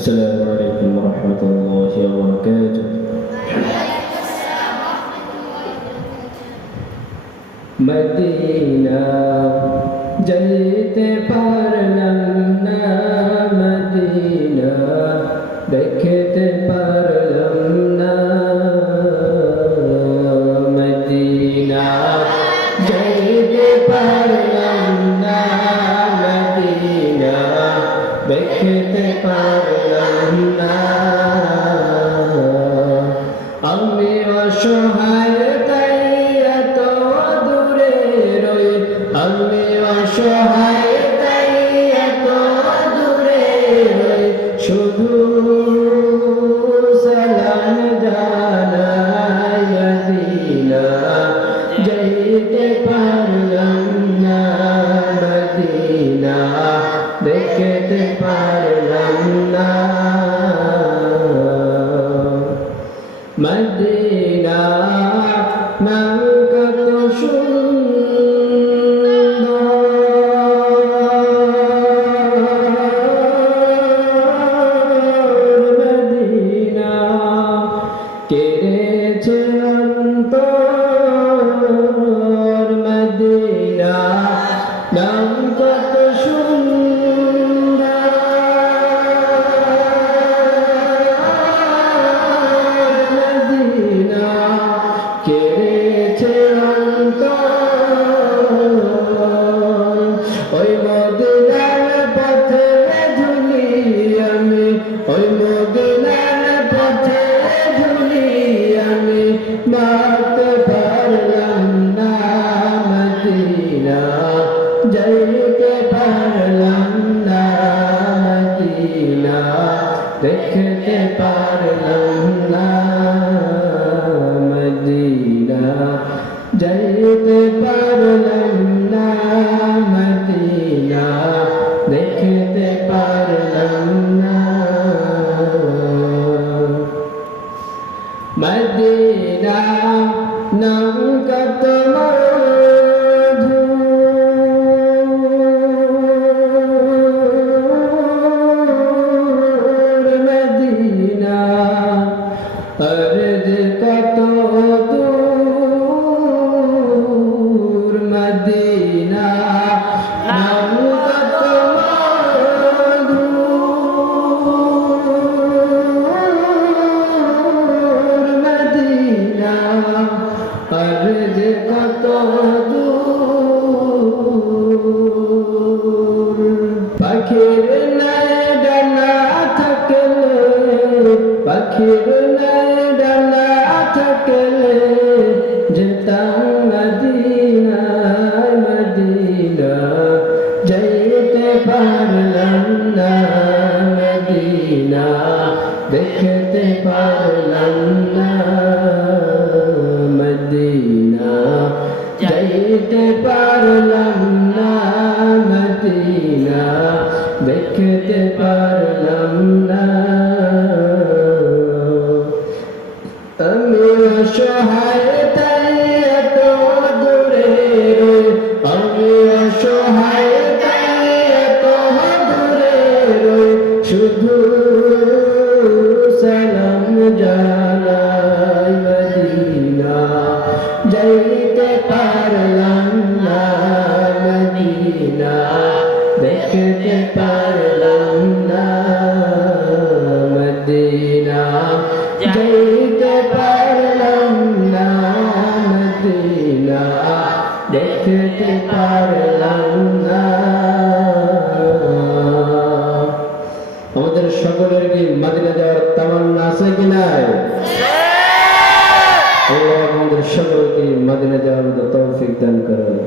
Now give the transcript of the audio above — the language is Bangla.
السلام عليكم ورحمة الله وبركاته মদিনা যাইতে পারলাম না, মদিনা দেখতে পারলাম না, মদিনা যাইতে পারলাম না, মদিনা দেখতে পারলাম না। আমি অসহায় তাই এত দূরে রই, আমি অসহায় তাই এত দূরে রই, শুধু সালাম জানাই মদিনা যাইতে পারলাম না, মদিনা দেখতে পারলাম না। মদিনা নাম কত সুন্দর, মদিনা কেড়েছে অন্তর, মদিনা নাম কত সুন্দর, মদিনা কেড়েছে অন্তর। ওই মদিনার পথে ঝুলি আমি, ওই মদিনার পথে ঝুলি আমি, মারতে পারলাম না, মদিনা যাইতে পারলাম না, মদিনা দেখতে পারলাম না, মদিনা যাইতে পারলাম না, মদিনা দেখতে পারলাম না। মদিনা নাম কত মধুর, মদিনা অর্জ কত দূর, মদিনা নাম কত মধুর, মদিনা অর্জ কত দূর। পাখির নাই ডানা থাকলে, পাখির নাই ডানা থাকলে যেতাম মদিনায়, মদিনা যাইতে পারলাম না, মদিনা দেখতে পারলাম না, মদিনা যাইতে পারলাম না, মদিনা দেখতে পারলাম না। আমি অসহায় তাই এত দূরে রই, আমি অসহায় তাই এত দূরে রই, শুধু সালাম জানাই মদিনা যাইতে পারলাম না, মদিনা দেখতে পারলাম না, মদিনা যাইতে পারলাম না, মদিনা দেখতে পারলাম না। আমাদের সকলের কি মদিনা যাওয়ার তামান্না আছে কি নাই? আল্লাহ আমাদের সকলকে মদিনা যাওয়ার তৌফিক দান করুন।